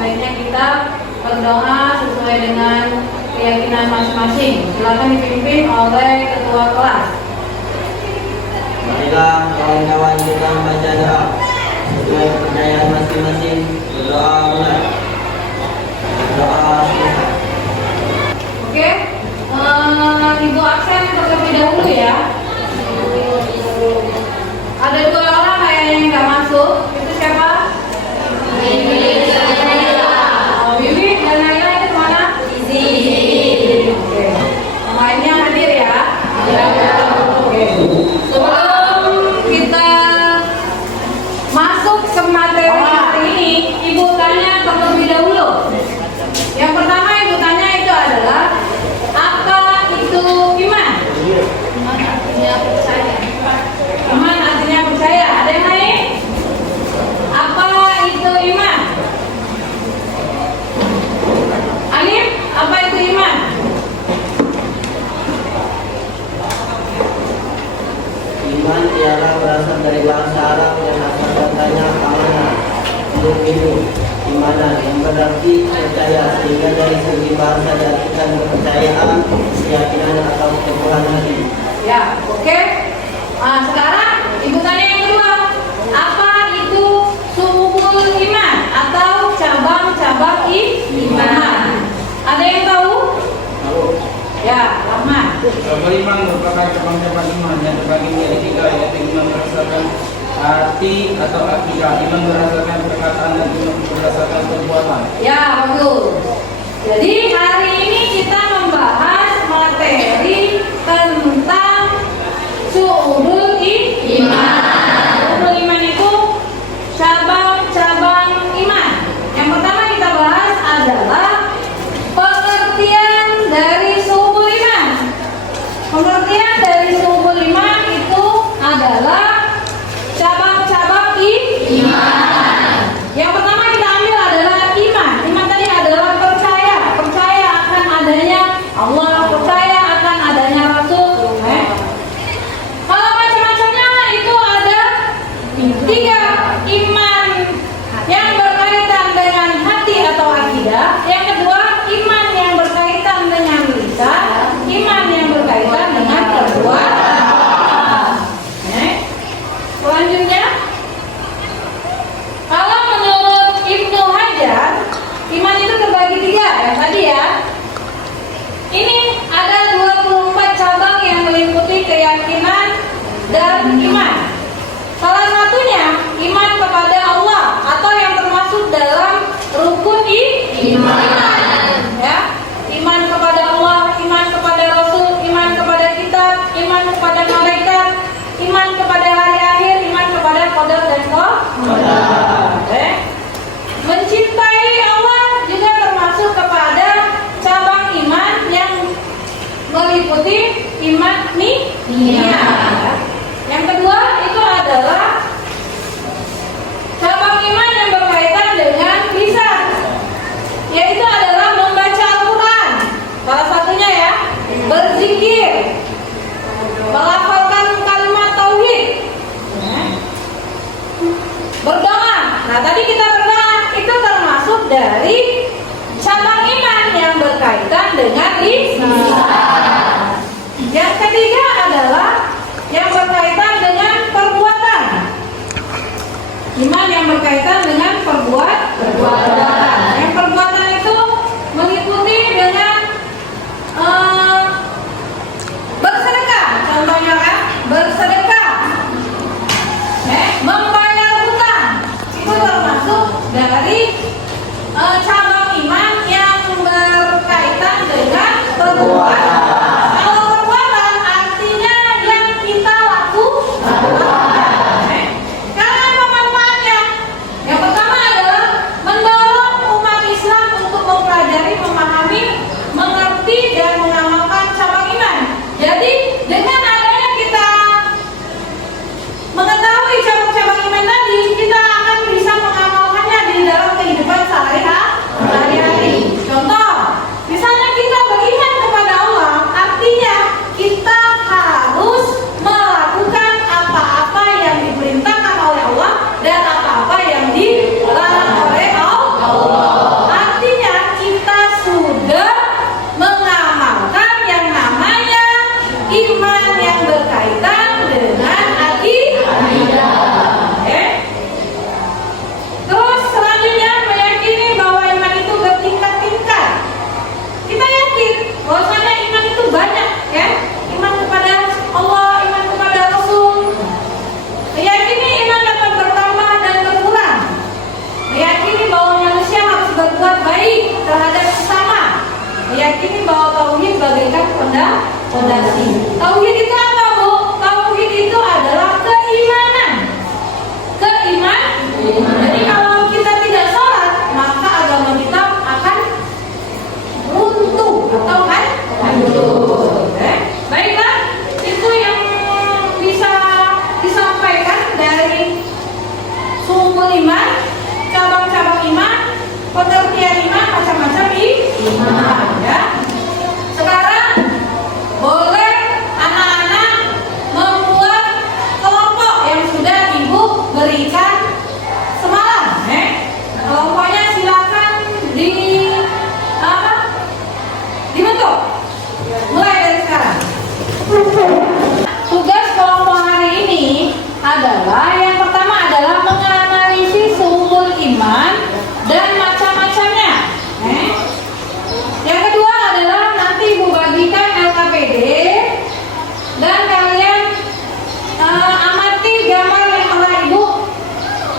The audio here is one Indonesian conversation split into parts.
Baiknya kita berdoa sesuai dengan keyakinan masing-masing. Silakan dipimpin oleh ketua kelas. Marilah kawan-kawan kita membaca doa sesuai kepercayaan masing-masing. Berdoa mulai. Berdoa selesai. Oke, Ibu absen terlebih dahulu ya. Ada 2 orang kayaknya yang nggak masuk. Itu siapa? Bibi dan Naila itu mana? Oke. Yang lainnya hadir ya. Oke. Sebelum kita masuk ke materi hari ini, Ibu tanya terlebih dahulu. Yang pertama Ibu tanya itu adalah apa itu iman? Iman artinya percaya. Iman artinya percaya. Ada yang lain? Apa itu iman? Alif, apa itu iman? Iman ialah berasal dari bahasa Arab yang asal katanya amanah, untuk itu imanan yang berarti percaya, sehingga dari segi bahasa diartikan kepercayaan, keyakinan atau keteguhan hati. Ya, oke. Sekarang Ibu tanya yang kedua, apa itu subul iman atau cabang-cabang iman? Ada yang tahu? Tahu? Ya, Rahman. Beriman merupakan cabang-cabang iman yang terbagi menjadi 3, yaitu iman berdasarkan hati atau akidah, iman berdasarkan perkataan, dan iman berdasarkan perbuatan. Ya, bagus. Jadi hari ini kita membahas materi tentang su'udul iman. Su'udul iman itu cabang-cabang iman. Yang pertama kita bahas adalah pengertian dari su'udul iman. Pengertian dari su'udul iman itu adalah cabang-cabang iman. Yang pertama kita ambil adalah iman. Iman tadi adalah percaya akan adanya Allah, percaya akan adanya Rasul. Kalau macam-macamnya itu ada 3. Iman yang berkaitan dengan hati atau akidah. Yang kedua, iman yang berkaitan dengan lisan. Iman yang berkaitan dengan perbuatan. Selanjutnya, kalau menurut Ibnu Hajar, iman itu terbagi 3 ya tadi ya. Ini ada 24 cabang yang meliputi keyakinan dan iman. Salah satunya iman kepada Allah atau yang termasuk dalam rukun iman. Ya, iman kepada Allah, iman kepada Rasul, iman kepada kitab, iman kepada malaikat, iman kepada hari akhir, iman kepada qadar dan qadar. Mencintai Allah juga termasuk kepada cabang iman yang meliputi iman niat. Yang kedua itu adalah cabang iman yang berkaitan dengan lisan, yaitu adalah membaca Al-Quran. Salah satunya ya, berzikir, melafalkan kalimat tauhid, berdoa. Nah tadi kita berdoa itu termasuk dari cabang iman yang berkaitan dengan lisan. Yang ketiga adalah yang berkaitan dengan perbuatan. Iman yang berkaitan dengan perbuatan. Yang perbuatan itu meliputi dengan bersedekah. Contohnya kan, bersedekah, membayar hutang. Itu termasuk dari cabang iman yang berkaitan dengan perbuatan. Kalau perbuatan artinya yang kita lakukan. Karena apa manfaatnya? Yang pertama adalah mendorong diyakini bahwa tauhid bagaikan fondasi. Tauhid itu apa, Bu? Tauhid itu adalah keimanan. Jadi kalau kita tidak sholat, maka agama kita akan runtuh atau hancur. Baiklah, itu yang bisa disampaikan dari sumber iman, cabang-cabang iman, pengertian iman, macam-macam iman. Ya. Sekarang boleh anak-anak membuat kelompok yang sudah Ibu berikan semalam. Kelompoknya silakan dibentuk. Mulai dari sekarang. Tugas kelompok hari ini adalah yang pertama adalah menganalisis sumber iman dan macam-macamnya. Yang kedua adalah nanti Ibu bagikan LKPD dan kalian amati gambar yang telah Ibu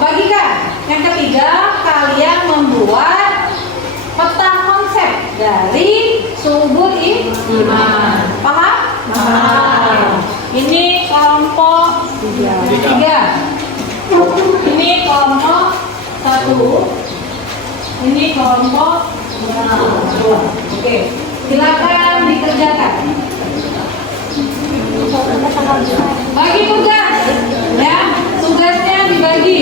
bagikan. Yang ketiga, kalian membuat peta konsep dari sumber iman. Paham? Ini kelompok 3. Ini kelompok 1. Ini kelompok 2. Oke, silakan dikerjakan. Bagi tugas, ya, tugasnya dibagi.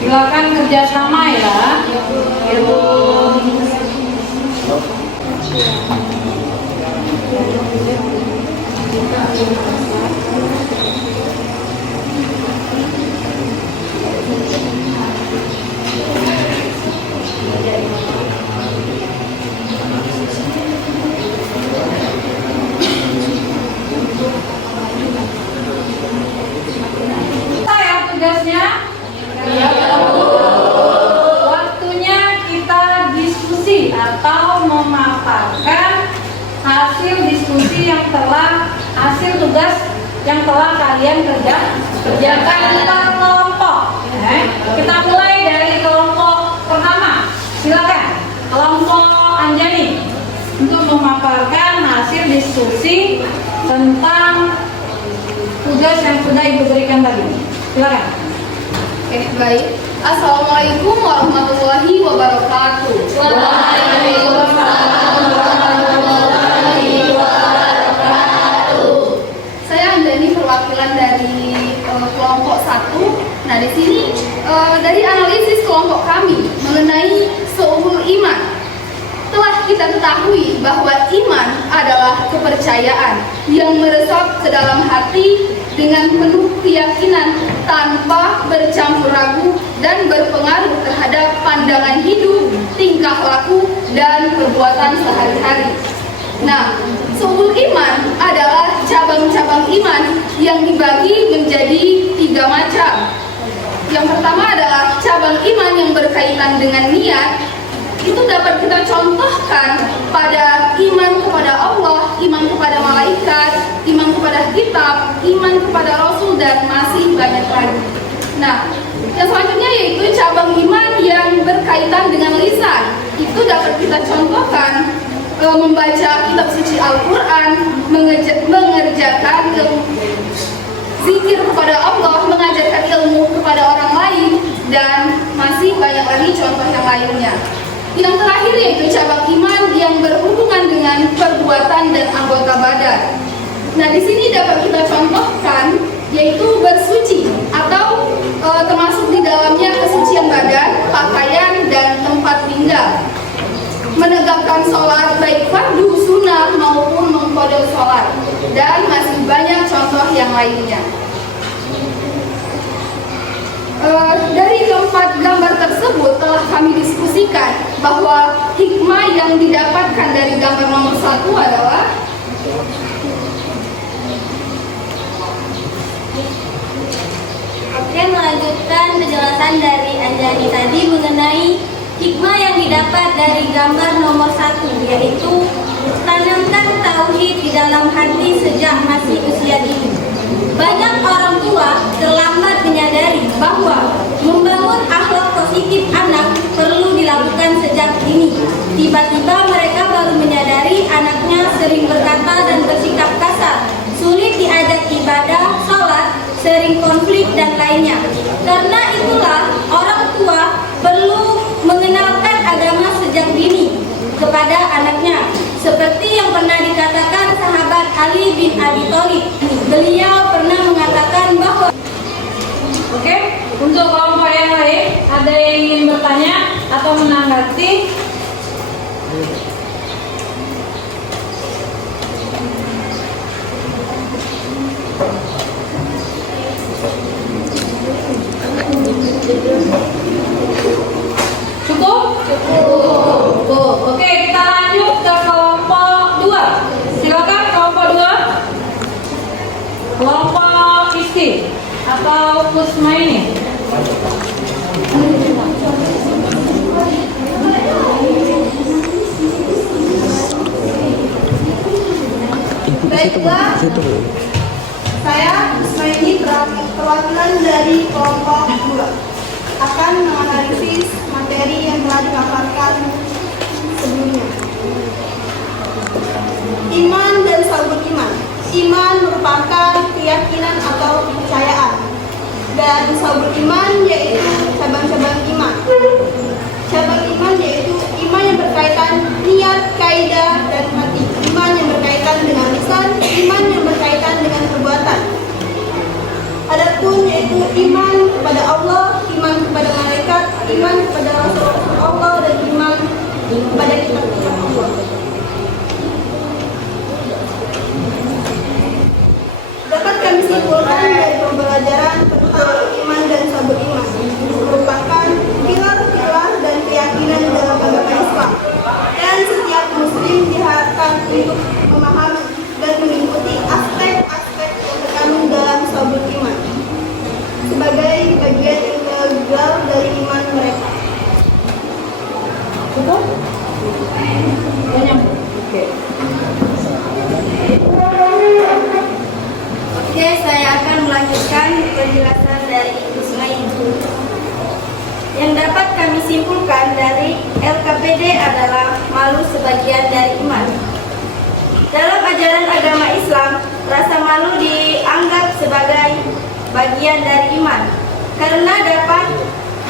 Silakan kerjasama ya. Saya tugasnya. Waktunya kita diskusi atau memaparkan hasil diskusi yang telah hasil tugas yang telah kalian kerjakan per kelompok. Kita mulai dari kelompok pertama. Silakan kelompok Anjani untuk memaparkan hasil diskusi tentang tugas yang sudah Ibu berikan tadi. Silakan. Oke, baik. Assalamualaikum warahmatullahi wabarakatuh. Saya Anjani, perwakilan dari kelompok 1. Nah, di sini dari analisis kelompok kami mengenai seuhul iman, telah kita ketahui bahwa iman adalah kepercayaan yang meresap ke dalam hati dengan penuh keyakinan tanpa bercampur ragu dan berpengaruh terhadap pandangan hidup, tingkah laku, dan perbuatan sehari-hari. Nah, seuhul iman adalah cabang-cabang iman yang dibagi menjadi 3 macam. Yang pertama adalah cabang iman yang berkaitan dengan niat. Itu dapat kita contohkan pada iman kepada Allah, iman kepada malaikat, iman kepada kitab, iman kepada Rasul, dan masih banyak lagi. Nah, yang selanjutnya yaitu cabang iman yang berkaitan dengan lisan. Itu dapat kita contohkan membaca kitab suci Al-Quran, mengerjakan zikir kepada Allah, mengajarkan ilmu kepada orang lain, dan masih banyak lagi contoh yang lainnya. Yang terakhir yaitu cabang iman yang berhubungan dengan perbuatan dan anggota badan. Nah, di sini dapat kita contohkan yaitu bersuci atau termasuk di dalamnya kesucian badan, pakaian, dan tempat tinggal. Menegakkan sholat baik fardu, sunnah maupun mengkodok sholat, dan masih banyak contoh yang lainnya. Dari keempat gambar tersebut telah kami diskusikan bahwa hikmah yang didapatkan dari gambar nomor 1 adalah Oke, melanjutkan penjelasan dari Anjani tadi mengenai hikmah yang didapat dari gambar nomor 1, yaitu tanamkan tauhid di dalam hati sejak masih usia dini. Banyak orang tua terlambat menyadari bahwa membangun akhlak positif anak perlu dilakukan sejak dini. Tiba-tiba mereka baru menyadari anaknya sering berkata dan bersikap kasar, sulit diajak ibadah, sholat, sering konflik dan lainnya. Karena itulah orang tua perlu mengenalkan agama sejak dini kepada anaknya. Seperti yang pernah dikatakan sahabat Ali bin Abi Thalib. Beliau pernah mengatakan bahwa Oke, untuk kelompok yang lain ada yang ingin bertanya atau menanggapi? Cukup? Cukup. Oke, kita lanjut ke kelompok 2. Silakan kelompok 2. Kelompok Isti atau Kusmaini. Baiklah, saya Kusmaini perwakilan dari kelompok 2 akan menganalisis materi yang telah dipaparkan sebelumnya. Iman dan sabut iman. Iman merupakan keyakinan atau kepercayaan, dan sabut iman yaitu cabang-cabang iman. Cabang iman yaitu iman yang berkaitan niat, kaidah, dan hati. Iman yang berkaitan dengan lisan, iman yang berkaitan dengan perbuatan. Adapun yaitu iman kepada Allah, iman kepada malaikat, iman kepada Rasul Allah, dan iman kepada kitab Allah. Dapat kami simpulkan dari pembelajaran tentang iman dan sabut iman merupakan pilar-pilar dan keyakinan dalam agama Islam, dan setiap muslim diharapkan untuk memahami dan mengikuti aspek-aspek yang terkandung dalam sabut iman sebagai bagian integral dari iman mereka. Cukup? Banyak. Oke. Oke, saya akan melanjutkan penjelasan dari Kusmaini. Yang dapat kami simpulkan dari LKPD adalah malu sebagian dari iman. Dalam ajaran agama Islam, rasa malu dianggap sebagai bagian dari iman karena dapat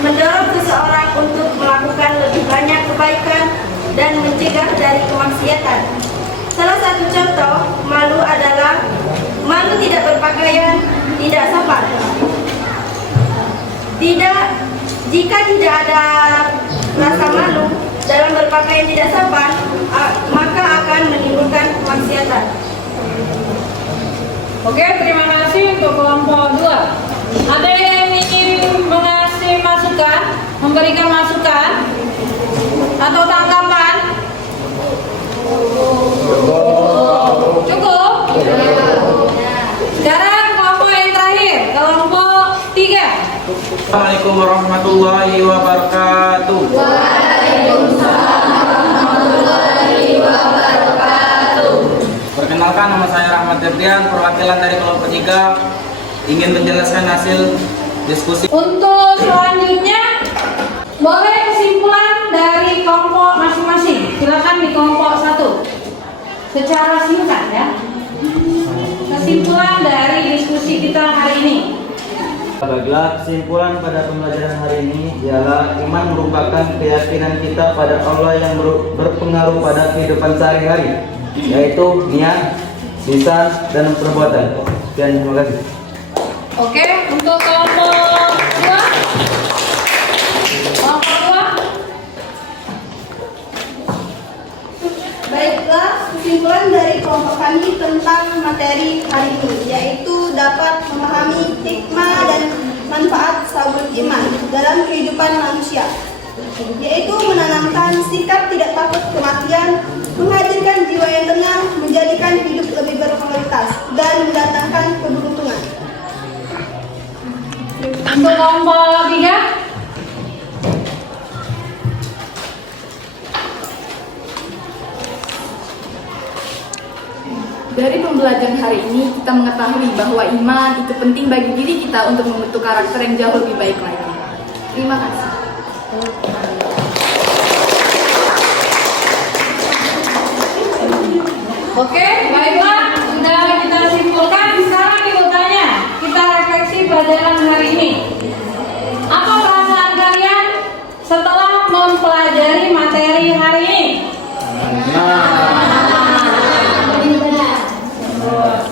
mendorong seseorang untuk melakukan lebih banyak kebaikan dan mencegah dari kemaksiatan. Salah satu contoh malu adalah malu tidak berpakaian, tidak sopan. Jika tidak ada rasa malu dalam berpakaian tidak sopan, maka akan menimbulkan kemaksiatan. Oke, terima kasih untuk kelompok 2. Ada yang ingin mengasih masukan, memberikan masukan atau tanggapan? Cukup? Sekarang kelompok yang terakhir, kelompok 3. Assalamualaikum warahmatullahi wabarakatuh. Perkenalkan, nama saya Rahmat Febrian, perwakilan dari kelompok 3, ingin menjelaskan hasil diskusi. Untuk selanjutnya, boleh kesimpulan dari kelompok masing-masing. Silakan di kelompok 1. Secara singkat ya. Kesimpulan dari diskusi kita hari ini. Baiklah, kesimpulan pada pembelajaran hari ini ialah iman merupakan keyakinan kita pada Allah yang berpengaruh pada kehidupan sehari-hari, yaitu niat, lisan, dan perbuatan. Dan terima kasih. Oke, untuk kelompok 2. Kelompok 2. Baiklah, kesimpulan dari kelompok kami tentang materi hari ini yaitu dapat memahami hikmah dan manfaat sabut iman dalam kehidupan manusia, yaitu menanamkan sikap tidak takut kematian, menghadirkan jiwa yang tenang, menjadikan hidup lebih berkualitas, dan mendatangkan keberuntungan. Untuk kelompok 3. pelajaran hari ini kita mengetahui bahwa iman itu penting bagi diri kita untuk membentuk karakter yang jauh lebih baik lagi. Terima kasih. Oke, baiklah, sudah kita simpulkan. Sekarang ibu tanya, kita refleksi pelajaran hari ini. Apa perasaan kalian setelah mempelajari materi hari ini?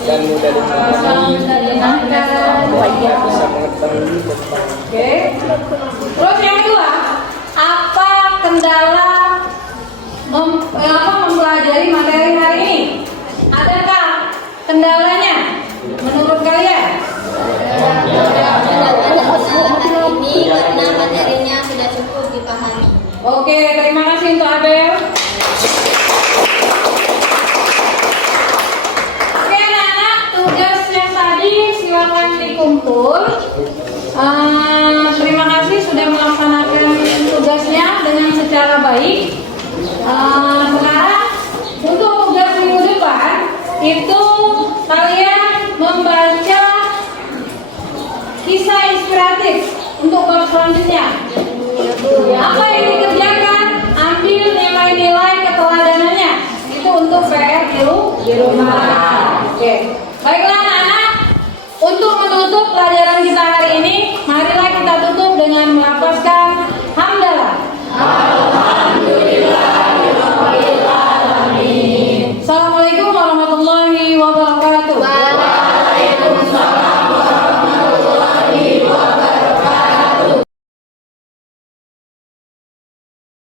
Dan mudah dipahami, bisa mengetahui tentang Oke. Terus yang kedua, apa kendala mempelajari materi hari ini? Adakah kendalanya menurut kalian? Ini karena materinya sudah cukup dipahami. Oke, terima kasih untuk Abel. Oke anak-anak, tugas yang tadi silakan dikumpul. Terima kasih sudah melaksanakan tugasnya dengan secara baik. Sekarang untuk tugas minggu depan itu kalian membaca kisah inspiratif untuk bab selanjutnya. Apa yang dikerjakan? Ambil nilai-nilai